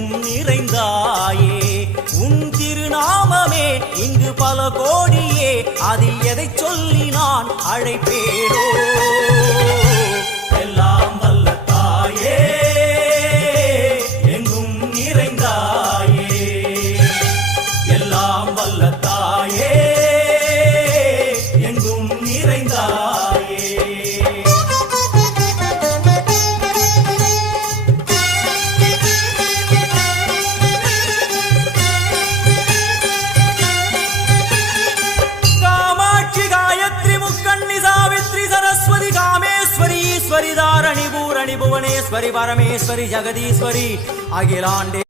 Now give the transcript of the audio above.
எங்கும் நிறைந்தாயே உன் திருநாமமே இங்கு பல கோடியே அதில் எதை சொல்லி நான் அழைப்பேனோ எல்லாம் வல்ல தாயே எங்கும் நிறைந்தாயே எல்லாம் வல்ல தாயே எங்கும் நிறைந்தாயே ईश्वरी धारणी भूरणी भुवनेश्वरी परमेश्वरी जगदीश्वरी अखिलांडे